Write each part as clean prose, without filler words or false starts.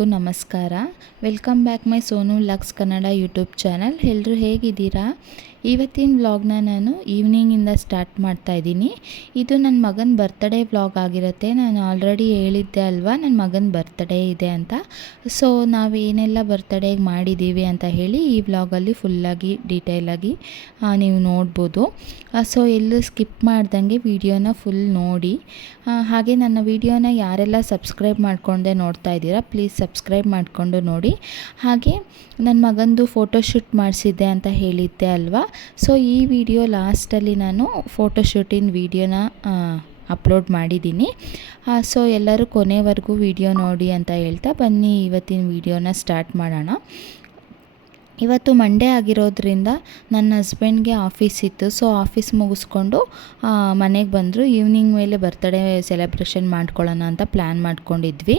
ಎಲ್ಲರಿಗೂ ನಮಸ್ಕಾರ. Welcome back my Sonu Lux Kannada YouTube channel. ಎಲ್ಲರೂ ಹೇಗಿದ್ದೀರಾ? ಇವತ್ತಿನ ವ್ಲಾಗ್ನ ನಾನು ಈವ್ನಿಂಗಿಂದ ಸ್ಟಾರ್ಟ್ ಮಾಡ್ತಾ ಇದ್ದೀನಿ. ಇದು ನನ್ನ ಮಗನ ಬರ್ತ್ಡೇ ವ್ಲಾಗ್ ಆಗಿರುತ್ತೆ. ನಾನು ಆಲ್ರೆಡಿ ಹೇಳಿದ್ದೆ ಅಲ್ವಾ ನನ್ನ ಮಗನ ಬರ್ತ್ಡೇ ಇದೆ ಅಂತ. ಸೊ ನಾವೇನೆಲ್ಲ ಬರ್ತ್ಡೇಗೆ ಮಾಡಿದ್ದೀವಿ ಅಂತ ಹೇಳಿ ಈ ವ್ಲಾಗಲ್ಲಿ ಫುಲ್ಲಾಗಿ ಡೀಟೇಲಾಗಿ ನೀವು ನೋಡ್ಬೋದು. ಸೊ ಎಲ್ಲೂ ಸ್ಕಿಪ್ ಮಾಡ್ದಂಗೆ ವಿಡಿಯೋನ ಫುಲ್ ನೋಡಿ. ಹಾಗೆ ನನ್ನ ವಿಡಿಯೋನ ಯಾರೆಲ್ಲ ಸಬ್ಸ್ಕ್ರೈಬ್ ಮಾಡ್ಕೊಂಡೆ ನೋಡ್ತಾ ಇದ್ದೀರಾ ಪ್ಲೀಸ್ ಸಬ್ಸ್ಕ್ರೈಬ್ ಮಾಡಿಕೊಂಡು ನೋಡಿ. ಹಾಗೆ ನನ್ನ ಮಗಂದು ಫೋಟೋಶೂಟ್ ಮಾಡಿಸಿದ್ದೆ ಅಂತ ಹೇಳಿದ್ದೆ ಅಲ್ವಾ. ಸೊ ಈ ವಿಡಿಯೋ ಲಾಸ್ಟಲ್ಲಿ ನಾನು ಫೋಟೋಶೂಟಿನ ವಿಡಿಯೋನ ಅಪ್ಲೋಡ್ ಮಾಡಿದ್ದೀನಿ. ಸೊ ಎಲ್ಲರೂ ಕೊನೆವರೆಗೂ ವಿಡಿಯೋ ನೋಡಿ ಅಂತ ಹೇಳ್ತಾ ಬನ್ನಿ ಇವತ್ತಿನ ವಿಡಿಯೋನ ಸ್ಟಾರ್ಟ್ ಮಾಡೋಣ. ಇವತ್ತು ಮಂಡೇ ಆಗಿರೋದ್ರಿಂದ ನನ್ನ ಹಸ್ಬೆಂಡ್ಗೆ ಆಫೀಸ್ ಇತ್ತು. ಸೊ ಆಫೀಸ್ ಮುಗಿಸ್ಕೊಂಡು ಮನೆಗೆ ಬಂದರು. ಈವ್ನಿಂಗ್ ಮೇಲೆ ಬರ್ತ್ಡೇ ಸೆಲೆಬ್ರೇಷನ್ ಮಾಡ್ಕೊಳ್ಳೋಣ ಅಂತ ಪ್ಲ್ಯಾನ್ ಮಾಡ್ಕೊಂಡಿದ್ವಿ.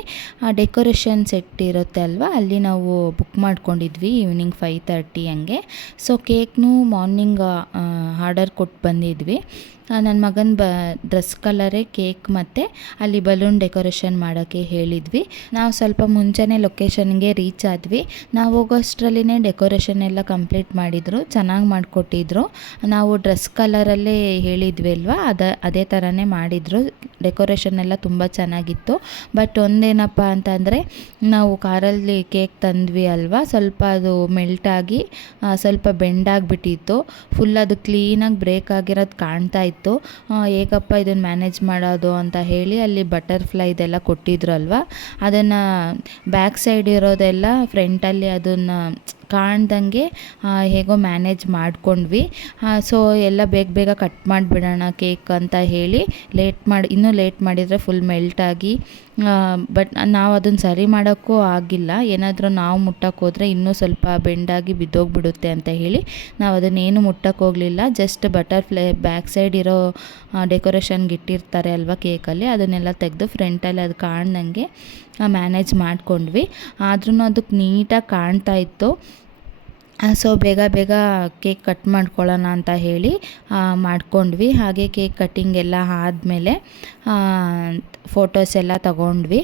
ಡೆಕೋರೇಷನ್ ಸೆಟ್ ಇರುತ್ತೆ ಅಲ್ವಾ, ಅಲ್ಲಿ ನಾವು ಬುಕ್ ಮಾಡ್ಕೊಂಡಿದ್ವಿ ಈವ್ನಿಂಗ್ 5:30 ಹಂಗೆ. ಸೊ ಕೇಕ್ನೂ ಮಾರ್ನಿಂಗ್ ಆರ್ಡರ್ ಕೊಟ್ಟು ಬಂದಿದ್ವಿ. ನನ್ನ ಮಗನ ಡ್ರೆಸ್ ಕಲರೇ ಕೇಕ್ ಮತ್ತು ಅಲ್ಲಿ ಬಲೂನ್ ಡೆಕೋರೇಷನ್ ಮಾಡೋಕ್ಕೆ ಹೇಳಿದ್ವಿ. ನಾವು ಸ್ವಲ್ಪ ಮುಂಚೆನೇ ಲೊಕೇಶನ್ಗೆ ರೀಚ್ ಆದ್ವಿ. ನಾವು ಹೋಗೋಷ್ಟರಲ್ಲಿನೇ ಡೆಕೋರೇಷನ್ ಎಲ್ಲ ಕಂಪ್ಲೀಟ್ ಮಾಡಿದರು, ಚೆನ್ನಾಗಿ ಮಾಡಿಕೊಟ್ಟಿದ್ರು. ನಾವು ಡ್ರೆಸ್ ಕಲರಲ್ಲೇ ಹೇಳಿದ್ವಿ ಅಲ್ವಾ, ಅದೇ ಥರನೇ ಮಾಡಿದರು. ಡೆಕೋರೇಷನ್ ಎಲ್ಲ ತುಂಬ ಚೆನ್ನಾಗಿತ್ತು. ಬಟ್ ಒಂದೇನಪ್ಪ ಅಂತಂದರೆ ನಾವು ಕಾರಲ್ಲಿ ಕೇಕ್ ತಂದ್ವಿ ಅಲ್ವಾ, ಸ್ವಲ್ಪ ಅದು ಮೆಲ್ಟಾಗಿ ಸ್ವಲ್ಪ ಬೆಂಡಾಗಿಬಿಟ್ಟಿತ್ತು. ಫುಲ್ ಅದು ಕ್ಲೀನಾಗಿ ಬ್ರೇಕ್ ಆಗಿರೋದು ಕಾಣ್ತಾ ಇತ್ತು. ಹೇಗಪ್ಪ ಇದನ್ನು ಮ್ಯಾನೇಜ್ ಮಾಡೋದು ಅಂತ ಹೇಳಿ ಅಲ್ಲಿ ಬಟರ್ಫ್ಲೈ ಇದೆಲ್ಲ ಕೊಟ್ಟಿದ್ರು ಅಲ್ವಾ, ಅದನ್ನು ಬ್ಯಾಕ್ ಸೈಡ್ ಇರೋದೆಲ್ಲ ಫ್ರಂಟಲ್ಲಿ ಅದನ್ನು ಕಾಣ್ದಂಗೆ ಹೇಗೋ ಮ್ಯಾನೇಜ್ ಮಾಡ್ಕೊಂಡ್ವಿ. ಸೊ ಎಲ್ಲ ಬೇಗ ಕಟ್ ಮಾಡಿಬಿಡೋಣ ಕೇಕ್ ಅಂತ ಹೇಳಿ ಇನ್ನೂ ಲೇಟ್ ಮಾಡಿದರೆ ಫುಲ್ ಮೆಲ್ಟಾಗಿ, ಬಟ್ ನಾವು ಅದನ್ನು ಸರಿ ಮಾಡೋಕ್ಕೂ ಆಗಿಲ್ಲ. ಏನಾದರೂ ನಾವು ಮುಟ್ಟಕ್ಕೆ ಹೋದರೆ ಇನ್ನೂ ಸ್ವಲ್ಪ ಬೆಂಡಾಗಿ ಬಿದ್ದೋಗ್ಬಿಡುತ್ತೆ ಅಂತ ಹೇಳಿ ನಾವು ಅದನ್ನೇನು ಮುಟ್ಟಕ್ಕೆ ಹೋಗಲಿಲ್ಲ. ಜಸ್ಟ್ ಬಟರ್ಫ್ಲೈ ಬ್ಯಾಕ್ ಸೈಡ್ ಇರೋ ಡೆಕೋರೇಷನ್ಗೆ ಇಟ್ಟಿರ್ತಾರೆ ಅಲ್ವಾ ಕೇಕಲ್ಲಿ, ಅದನ್ನೆಲ್ಲ ತೆಗೆದು ಫ್ರಂಟಲ್ಲಿ ಅದು ಕಾಣ್ದಂಗೆ ಮ್ಯಾನೇಜ್ ಮಾಡ್ಕೊಂಡ್ವಿ. ಆದ್ರೂ ಅದಕ್ಕೆ ನೀಟಾಗಿ ಕಾಣ್ತಾ ಇತ್ತು. ಸೊ ಬೇಗ ಕೇಕ್ ಕಟ್ ಮಾಡ್ಕೊಳ್ಳೋಣ ಅಂತ ಹೇಳಿ ಮಾಡ್ಕೊಂಡ್ವಿ. ಹಾಗೆ ಕೇಕ್ ಕಟ್ಟಿಂಗ್ ಎಲ್ಲ ಆದಮೇಲೆ ಫೋಟೋಸ್ ಎಲ್ಲ ತಗೊಂಡ್ವಿ.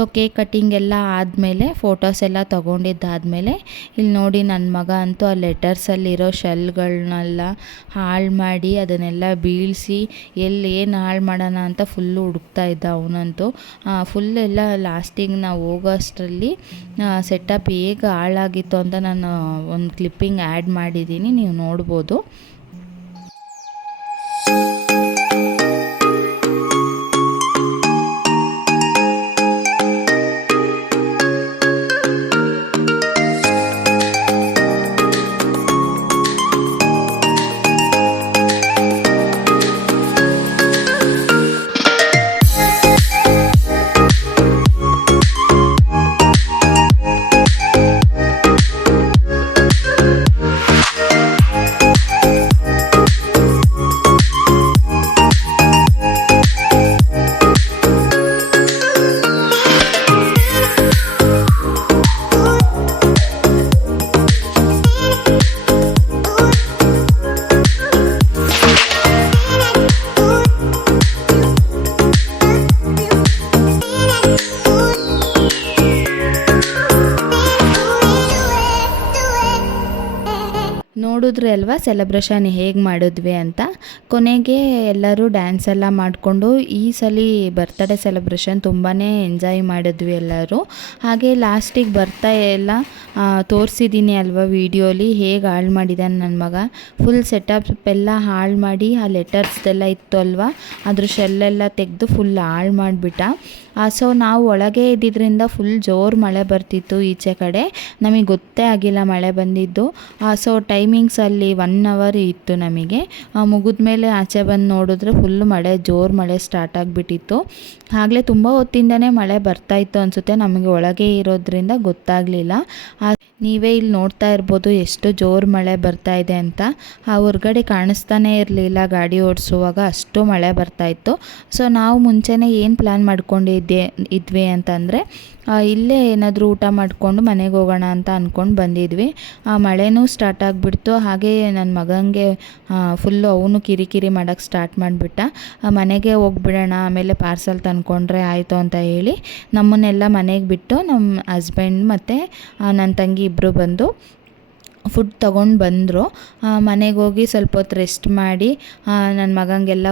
ಸೊ ಕೇಕ್ ಕಟ್ಟಿಂಗ್ ಎಲ್ಲ ಆದಮೇಲೆ ಫೋಟೋಸ್ ಎಲ್ಲ ತೊಗೊಂಡಿದ್ದಾದಮೇಲೆ ಇಲ್ಲಿ ನೋಡಿ ನನ್ನ ಮಗ ಅಂತೂ ಆ ಲೆಟರ್ಸಲ್ಲಿರೋ ಶೆಲ್ಗಳನ್ನೆಲ್ಲ ಹಾಳು ಮಾಡಿ ಅದನ್ನೆಲ್ಲ ಬೀಳಿಸಿ ಏನು ಹಾಳು ಮಾಡೋಣ ಅಂತ ಫುಲ್ಲು ಹುಡುಕ್ತಾ ಇದ್ದ ಅವನಂತೂ. ಫುಲ್ಲೆಲ್ಲ ಲಾಸ್ಟಿಗೆ ನಾವು ಹೋಗೋ ಅಷ್ಟರಲ್ಲಿ ಸೆಟಪ್ ಹೇಗೆ ಹಾಳಾಗಿತ್ತು ಅಂತ ನಾನು ಒಂದು ಕ್ಲಿಪ್ಪಿಂಗ್ ಆ್ಯಡ್ ಮಾಡಿದ್ದೀನಿ, ನೀವು ನೋಡ್ಬೋದು. ನೋಡಿದ್ರಿ ಅಲ್ವಾ ಸೆಲೆಬ್ರೇಷನ್ ಹೇಗೆ ಮಾಡಿದ್ವಿ ಅಂತ. ಕೊನೆಗೆ ಎಲ್ಲರೂ ಡ್ಯಾನ್ಸ್ ಎಲ್ಲ ಮಾಡಿಕೊಂಡು ಈ ಸಲ ಬರ್ತ್ಡೇ ಸೆಲೆಬ್ರೇಷನ್ ತುಂಬಾ ಎಂಜಾಯ್ ಮಾಡಿದ್ವಿ ಎಲ್ಲರೂ. ಹಾಗೆ ಲಾಸ್ಟಿಗೆ ಬರ್ತಾ ಎಲ್ಲ ತೋರಿಸಿದ್ದೀನಿ ಅಲ್ವಾ ವಿಡಿಯೋಲಿ ಹೇಗೆ ಹಾಳು ಮಾಡಿದ್ದಾನೆ ನನ್ನ ಮಗ. ಫುಲ್ ಸೆಟಪ್ ಎಲ್ಲ ಹಾಳು ಮಾಡಿ ಆ ಲೆಟರ್ಸ್ದೆಲ್ಲ ಇತ್ತು ಅಲ್ವಾ, ಅದ್ರ ಶೆಲ್ಲೆಲ್ಲ ತೆಗೆದು ಫುಲ್ ಹಾಳು ಮಾಡಿಬಿಟ್ಟ. ಸೊ ನಾವು ಒಳಗೆ ಇದ್ದಿದ್ದರಿಂದ ಫುಲ್ ಜೋರು ಮಳೆ ಬರ್ತಿತ್ತು ಈಚೆ ಕಡೆ, ನಮಗೆ ಗೊತ್ತೇ ಆಗಿಲ್ಲ ಮಳೆ ಬಂದಿದ್ದು. ಸೊ ಟೈಮಿಂಗ್ಸಲ್ಲಿ 1 hour ಇತ್ತು ನಮಗೆ. ಮುಗಿದ್ಮೇಲೆ ಆಚೆ ಬಂದು ನೋಡಿದ್ರೆ ಫುಲ್ಲು ಜೋರು ಮಳೆ ಸ್ಟಾರ್ಟ್ ಆಗಿಬಿಟ್ಟಿತ್ತು. ಆಗಲೇ ತುಂಬ ಹೊತ್ತಿಂದನೇ ಮಳೆ ಬರ್ತಾಯಿತ್ತು ಅನಿಸುತ್ತೆ, ನಮಗೆ ಒಳಗೆ ಇರೋದ್ರಿಂದ ಗೊತ್ತಾಗಲಿಲ್ಲ. ನೀವೇ ಇಲ್ಲಿ ನೋಡ್ತಾ ಇರ್ಬೋದು ಎಷ್ಟು ಜೋರು ಮಳೆ ಬರ್ತಾ ಇದೆ ಅಂತ. ಆ ಹೊರಗಡೆ ಕಾಣಿಸ್ತಾನೇ ಇರಲಿಲ್ಲ ಗಾಡಿ ಓಡಿಸುವಾಗ, ಅಷ್ಟು ಮಳೆ ಬರ್ತಾಯಿತ್ತು. ಸೊ ನಾವು ಮುಂಚೆನೇ ಏನು ಪ್ಲ್ಯಾನ್ ಇದ್ವಿ ಅಂತಂದರೆ ಇಲ್ಲೇ ಏನಾದರೂ ಊಟ ಮಾಡಿಕೊಂಡು ಮನೆಗೆ ಹೋಗೋಣ ಅಂತ ಅಂದ್ಕೊಂಡು ಬಂದಿದ್ವಿ. ಆ ಮಳೆನೂ ಸ್ಟಾರ್ಟ್ ಆಗಿಬಿಡ್ತು. ಹಾಗೆ ನನ್ನ ಮಗನಿಗೆ ಫುಲ್ಲು ಅವನು ಕಿರಿಕಿರಿ ಮಾಡೋಕ್ಕೆ ಸ್ಟಾರ್ಟ್ ಮಾಡಿಬಿಟ್ಟ. ಮನೆಗೆ ಹೋಗ್ಬಿಡೋಣ, ಆಮೇಲೆ ಪಾರ್ಸಲ್ ತಂದ್ಕೊಂಡ್ರೆ ಆಯಿತು ಅಂತ ಹೇಳಿ ನಮ್ಮನ್ನೆಲ್ಲ ಮನೆಗೆ ಬಿಟ್ಟು ನಮ್ಮ ಹಸ್ಬೆಂಡ್ ಮತ್ತು ನನ್ನ ತಂಗಿ ಇಬ್ಬರು ಬಂದು ಫುಡ್ ತೊಗೊಂಡು ಬಂದರು. ಮನೆಗೆ ಹೋಗಿ ಸ್ವಲ್ಪ ಹೊತ್ತು ರೆಸ್ಟ್ ಮಾಡಿ ನನ್ನ ಮಗನಿಗೆಲ್ಲ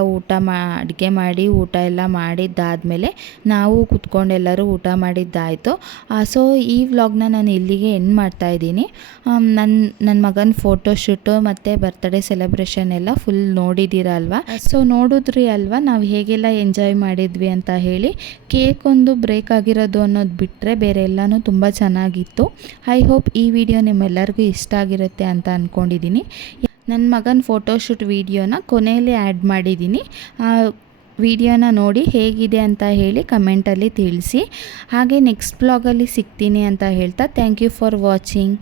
ಅಡುಗೆ ಮಾಡಿ ಊಟ ಎಲ್ಲ ಮಾಡಿದ್ದಾದಮೇಲೆ ನಾವು ಕೂತ್ಕೊಂಡು ಎಲ್ಲರೂ ಊಟ ಮಾಡಿದ್ದಾಯಿತು. ಸೊ ಈ ವ್ಲಾಗ್ನ ನಾನು ಇಲ್ಲಿಗೆ ಎಂಡ್ ಮಾಡ್ತಾಯಿದ್ದೀನಿ. ನನ್ನ ಮಗನ ಫೋಟೋಶೂಟು ಮತ್ತು ಬರ್ತ್ಡೇ ಸೆಲೆಬ್ರೇಷನ್ ಎಲ್ಲ ಫುಲ್ ನೋಡಿದ್ದೀರಲ್ವ. ಸೊ ನೋಡಿದ್ರಿ ಅಲ್ವಾ ನಾವು ಹೇಗೆಲ್ಲ ಎಂಜಾಯ್ ಮಾಡಿದ್ವಿ ಅಂತ ಹೇಳಿ. ಕೇಕ್ ಒಂದು ಬ್ರೇಕ್ ಆಗಿರೋದು ಅನ್ನೋದು ಬಿಟ್ಟರೆ ಬೇರೆ ಎಲ್ಲನೂ ತುಂಬ ಚೆನ್ನಾಗಿತ್ತು. ಐ ಹೋಪ್ ಈ ವಿಡಿಯೋ ನಿಮ್ಮೆಲ್ಲರಿಗೂ ಇಷ್ಟ ಆಗಿರುತ್ತೆ ಅಂತ ಅಂದ್ಕೊಂಡಿದ್ದೀನಿ. ನನ್ನ ಮಗನ ಫೋಟೋಶೂಟ್ ವಿಡಿಯೋನ ಕೊನೆಯಲ್ಲಿ ಆ್ಯಡ್ ಮಾಡಿದ್ದೀನಿ. ವಿಡಿಯೋನ ನೋಡಿ ಹೇಗಿದೆ ಅಂತ ಹೇಳಿ ಕಮೆಂಟಲ್ಲಿ ತಿಳಿಸಿ. ಹಾಗೆ ನೆಕ್ಸ್ಟ್ ಬ್ಲಾಗಲ್ಲಿ ಸಿಗ್ತೀನಿ ಅಂತ ಹೇಳ್ತಾ ಥ್ಯಾಂಕ್ ಯು ಫಾರ್ ವಾಚಿಂಗ್.